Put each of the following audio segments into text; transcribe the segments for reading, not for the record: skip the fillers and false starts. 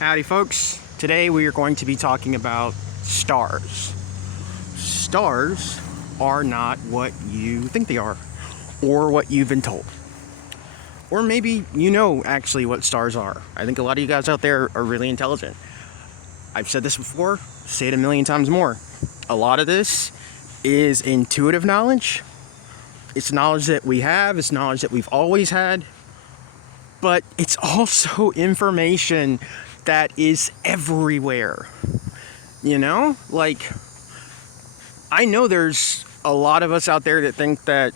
Howdy folks, today we are going to be talking about stars. Stars are not what you think they are, or what you've been told. Or maybe you know actually what stars are. I think a lot of you guys out there are really intelligent. I've said this before, say it a million times more. A lot of this is intuitive knowledge. It's knowledge that we have, it's knowledge that we've always had, but it's also information that is everywhere. You know, like, I know there's a lot of us out there that think that,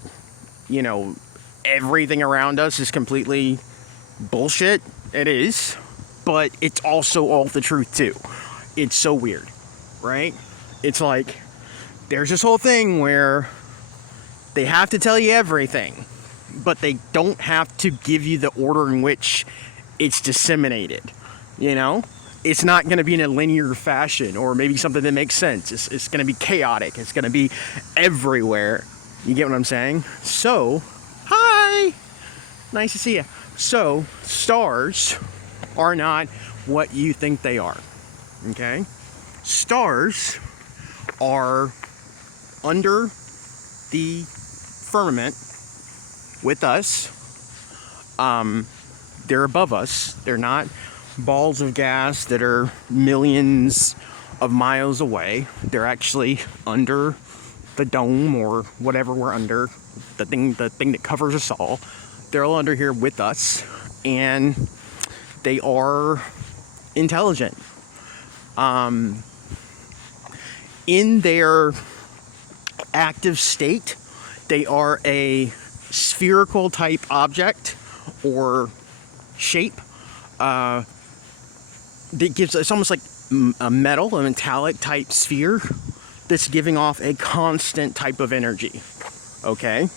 you know, everything around us is completely bullshit. It is, but it's also all the truth too. It's so weird, right? It's like, there's this whole thing where they have to tell you everything, but they don't have to give you the order in which it's disseminated. You know, it's not going to be in a linear fashion or maybe something that makes sense. It's going to be chaotic. It's going to be everywhere. You get what I'm saying? So, hi, nice to see you. So, stars are not what you think they are. Okay? Stars are under the firmament with us. They're above us. They're not balls of gas that are millions of miles away. They're actually under the dome or whatever we're under, the thing that covers us all. They're all under here with us, and they are intelligent. In their active state, they are a spherical type object or shape. It's almost like a metal, a metallic type sphere that's giving off a constant type of energy. Okay?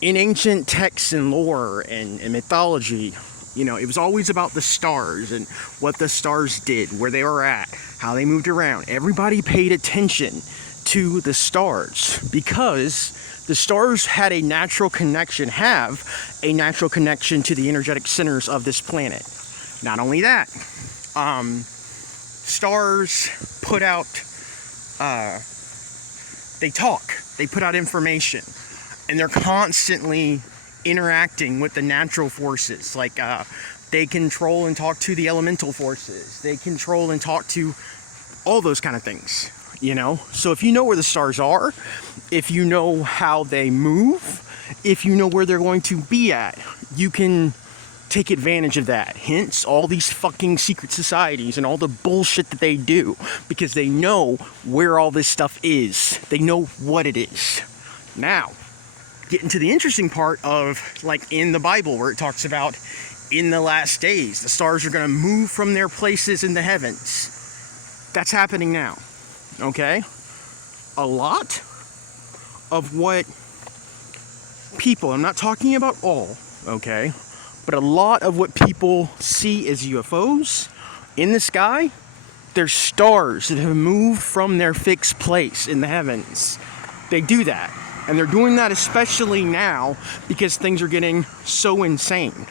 In ancient texts and lore and mythology, you know, it was always about the stars and what the stars did, where they were at, how they moved around. Everybody paid attention to the stars because the stars have a natural connection to the energetic centers of this planet. Not only that, stars put out, they talk, they put out information, and they're constantly interacting with the natural forces. Like, they control and talk to the elemental forces. They control and talk to all those kind of things. You know, so if you know where the stars are, if you know how they move, if you know where they're going to be at, you can take advantage of that. Hence, all these fucking secret societies and all the bullshit that they do, because they know where all this stuff is. They know what it is. Now, get into the interesting part of, like, in the Bible, where it talks about in the last days, the stars are going to move from their places in the heavens. That's happening now. Okay? A lot of what people, I'm not talking about all, okay, but a lot of what people see as UFOs in the sky, they're stars that have moved from their fixed place in the heavens. They do that. And they're doing that especially now because things are getting so insane.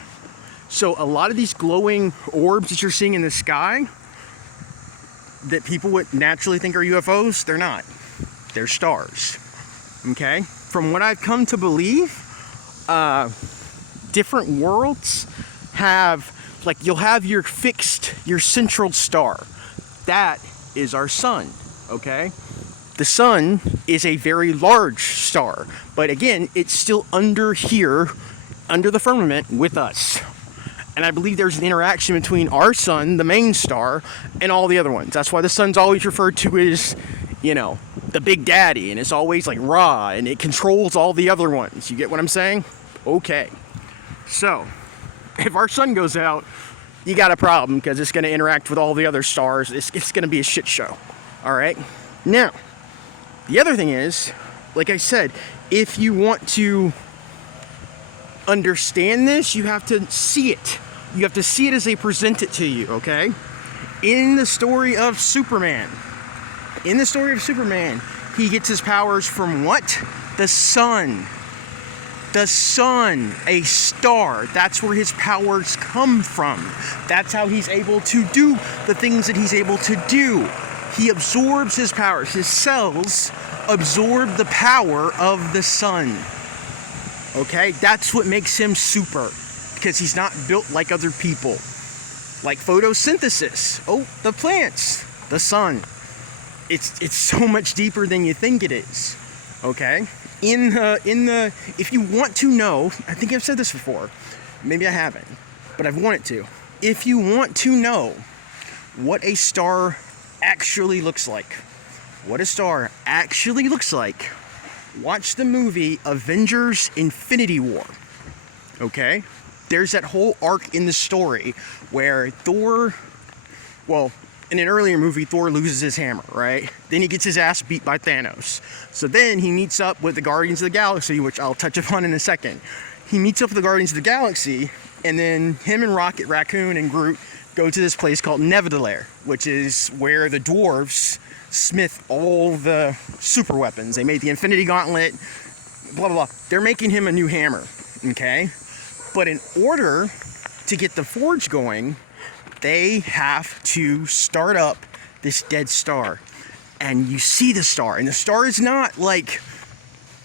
So a lot of these glowing orbs that you're seeing in the sky that people would naturally think are UFOs, they're not. They're stars. Okay? From what I've come to believe, different worlds have, like, you'll have your central star. That is our sun. Okay? The sun is a very large star. But again, it's still under here, under the firmament with us. And I believe there's an interaction between our sun, the main star, and all the other ones. That's why the sun's always referred to as, you know, the big daddy. And it's always like Ra, and it controls all the other ones. You get what I'm saying? Okay. So, if our sun goes out, you got a problem, because it's going to interact with all the other stars. It's going to be a shit show. All right? Now, the other thing is, like I said, if you want to understand this, you have to see it. You have to see it as they present it to you, okay? In the story of Superman, he gets his powers from what? The sun. The sun, a star, that's where his powers come from. That's how he's able to do the things that he's able to do. He absorbs his powers. His cells absorb the power of the sun. Okay? That's what makes him super. Because he's not built like other people. Like photosynthesis. Oh, the plants. The sun. It's so much deeper than you think it is. Okay? If you want to know, I think I've said this before, maybe I haven't, but I've wanted to. If you want to know what a star actually looks like, watch the movie Avengers Infinity War. Okay? There's that whole arc in the story where in an earlier movie, Thor loses his hammer, right? Then he gets his ass beat by Thanos. So then he meets up with the Guardians of the Galaxy, which I'll touch upon in a second. He meets up with the Guardians of the Galaxy, and then him and Rocket Raccoon and Groot go to this place called Neverlair, which is where the dwarves smith all the super weapons. They made the Infinity Gauntlet, blah, blah, blah. They're making him a new hammer, okay? But in order to get the forge going, they have to start up this dead star. And you see the star. And the star is not like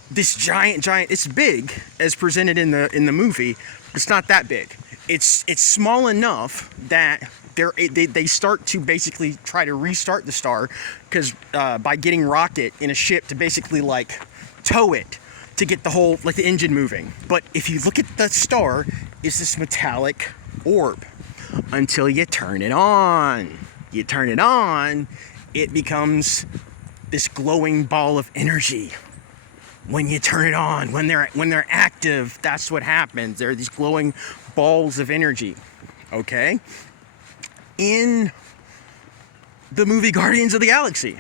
this giant, it's big as presented in the movie. It's not that big. It's small enough that they start to basically try to restart the star because by getting Rocket in a ship to basically like tow it to get the whole, like the engine moving. But if you look at the star, it's this metallic orb. Until you turn it on. You turn it on, it becomes this glowing ball of energy. When you turn it on, when they're active, that's what happens. There are these glowing balls of energy. Okay? In the movie Guardians of the Galaxy,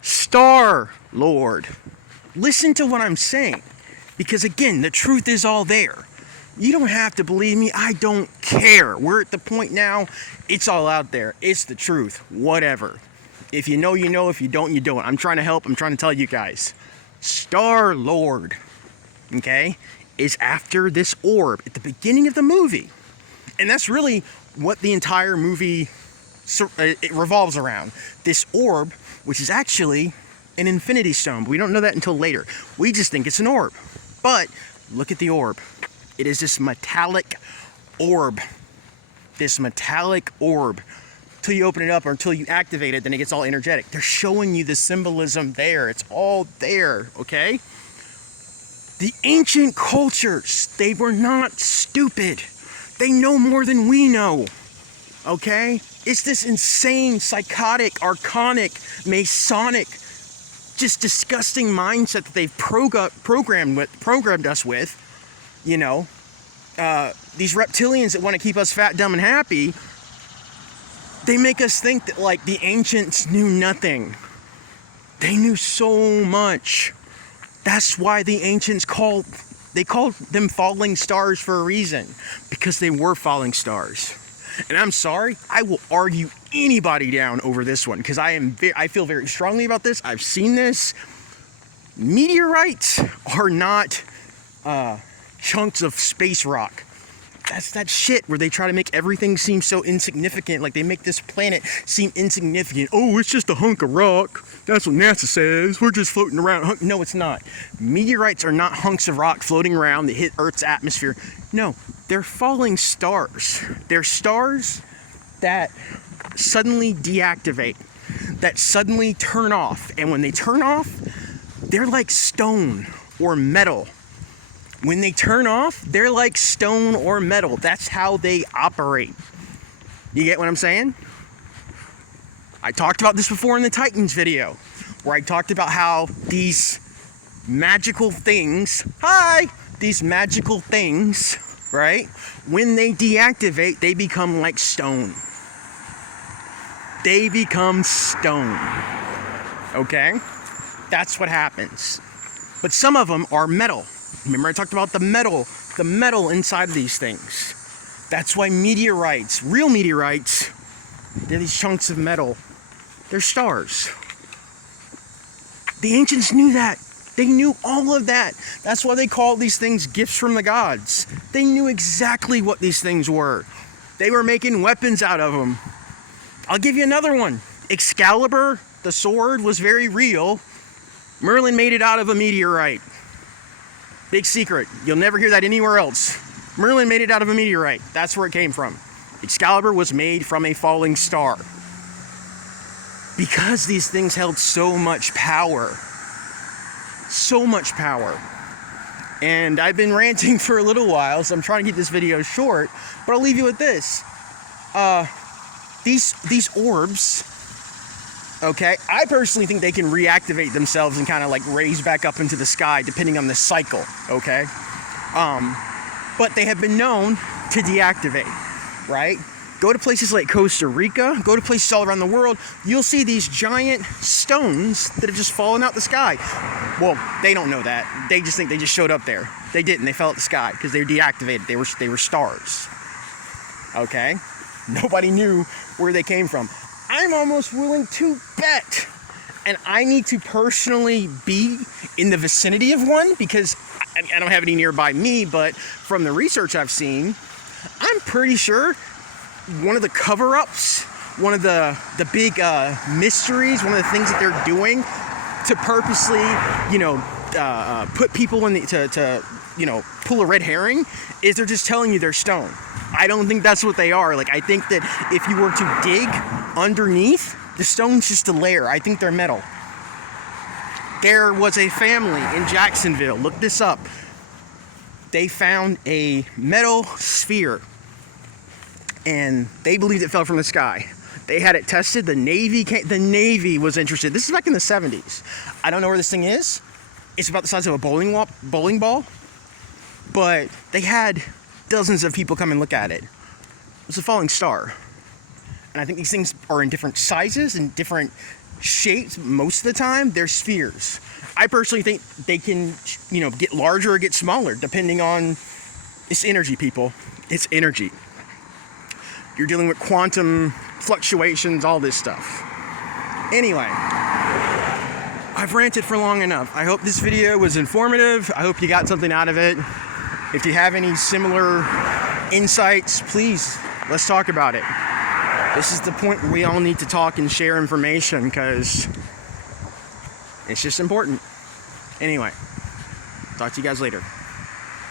Star-Lord. Listen to what I'm saying. Because again, the truth is all there. You don't have to believe me. I don't care. We're at the point now, it's all out there. It's the truth. Whatever. If you know, you know. If you don't, you don't. I'm trying to help. I'm trying to tell you guys. Star-Lord, okay, is after this orb at the beginning of the movie. And that's really what the entire movie it revolves around. This orb, which is actually an infinity stone. But we don't know that until later. We just think it's an orb. But look at the orb. It is this metallic orb. This metallic orb. Until you open it up or until you activate it, then it gets all energetic. They're showing you the symbolism there. It's all there, okay? The ancient cultures, they were not stupid. They know more than we know, okay? It's this insane, psychotic, archonic, Masonic, just disgusting mindset that they've programmed us with. You know, these reptilians that want to keep us fat, dumb, and happy, they make us think that, like, the ancients knew nothing. They knew so much. That's why the ancients called them falling stars for a reason. Because they were falling stars. And I'm sorry, I will argue anybody down over this one. Because I feel very strongly about this. I've seen this. Meteorites are not chunks of space rock. That's that shit where they try to make everything seem so insignificant. Like they make this planet seem insignificant. Oh, it's just a hunk of rock. That's what NASA says. We're just floating around. No, it's not. Meteorites are not hunks of rock floating around that hit Earth's atmosphere. No, they're falling stars. They're stars that suddenly deactivate, that suddenly turn off. And when they turn off, they're like stone or metal. When they turn off, they're like stone or metal. That's how they operate. You get what I'm saying? I talked about this before in the Titans video, where I talked about how these magical things, right? When they deactivate, they become like stone. They become stone. Okay? That's what happens. But some of them are metal. Remember I talked about the metal inside of these things. That's why meteorites, real meteorites, they're these chunks of metal. They're stars. The ancients knew that. They knew all of that. That's why they called these things gifts from the gods. They knew exactly what these things were. They were making weapons out of them. I'll give you another one. Excalibur, the sword, was very real. Merlin made it out of a meteorite. Big secret. You'll never hear that anywhere else. Merlin made it out of a meteorite. That's where it came from. Excalibur was made from a falling star. Because these things held so much power. So much power. And I've been ranting for a little while, so I'm trying to keep this video short, but I'll leave you with this. These orbs, okay, I personally think they can reactivate themselves and kind of like raise back up into the sky depending on the cycle, okay? But they have been known to deactivate, right? Go to places like Costa Rica, go to places all around the world, you'll see these giant stones that have just fallen out the sky. Well, they don't know that. They just think they just showed up there. They didn't. They fell out the sky because they were deactivated. They were stars. Okay? Nobody knew where they came from. I'm almost willing to bet, and I need to personally be in the vicinity of one because I don't have any nearby me, but from the research I've seen, I'm pretty sure one of the cover-ups, one of the big mysteries, one of the things that they're doing to purposely, put people in to pull a red herring is they're just telling you they're stone. I don't think that's what they are. Like, I think that if you were to dig underneath, the stone's just a layer. I think they're metal. There was a family in Jacksonville. Look this up. They found a metal sphere, and they believed it fell from the sky. They had it tested. The Navy was interested. This is back in the 70s. I don't know where this thing is. It's about the size of a bowling ball. But they had dozens of people come and look at it. It's a falling star. And I think these things are in different sizes and different shapes. Most of the time, they're spheres. I personally think they can, get larger or get smaller, depending on... It's energy, people. It's energy. You're dealing with quantum fluctuations, all this stuff. Anyway, I've ranted for long enough. I hope this video was informative. I hope you got something out of it. If you have any similar insights, please, let's talk about it. This is the point where we all need to talk and share information because it's just important. Anyway, talk to you guys later.